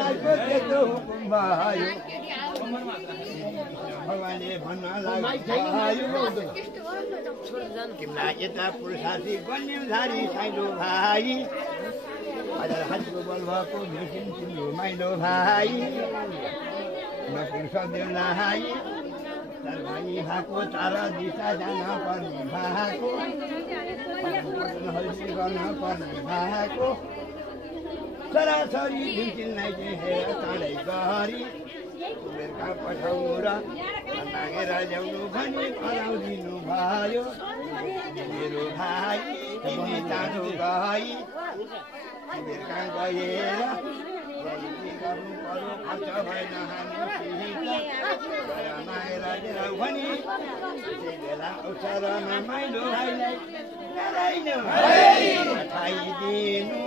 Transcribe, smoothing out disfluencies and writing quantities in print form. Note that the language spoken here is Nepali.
महाराजको त्यत्रो हुकुम भयो भगवानले भन्न लाग्यो तिमीलाई यता पुरुषार्थी गन्यौधारी साइलो भाइ हजार हातको बल भएको भेटिन तिम्रो माइलो भाइ नपुर सक्दैलाई तर भाइ भएको तारा दिशा जान पर्ने भएको गर्न पर्ने भएको सरासरी दिनलाई हेर चाँडै गरी बेलुका पठाउनु र मागेर ल्याउनु भनी कराउदिनु भयो मेरो भाइ तिमी चाँडो गई बेलुका गएर गर्नु पर्यो खर्च भएन मागेर ल्याउ भनी त्यति बेला अवसरमा माइलो भाइलाई पठाइदिनु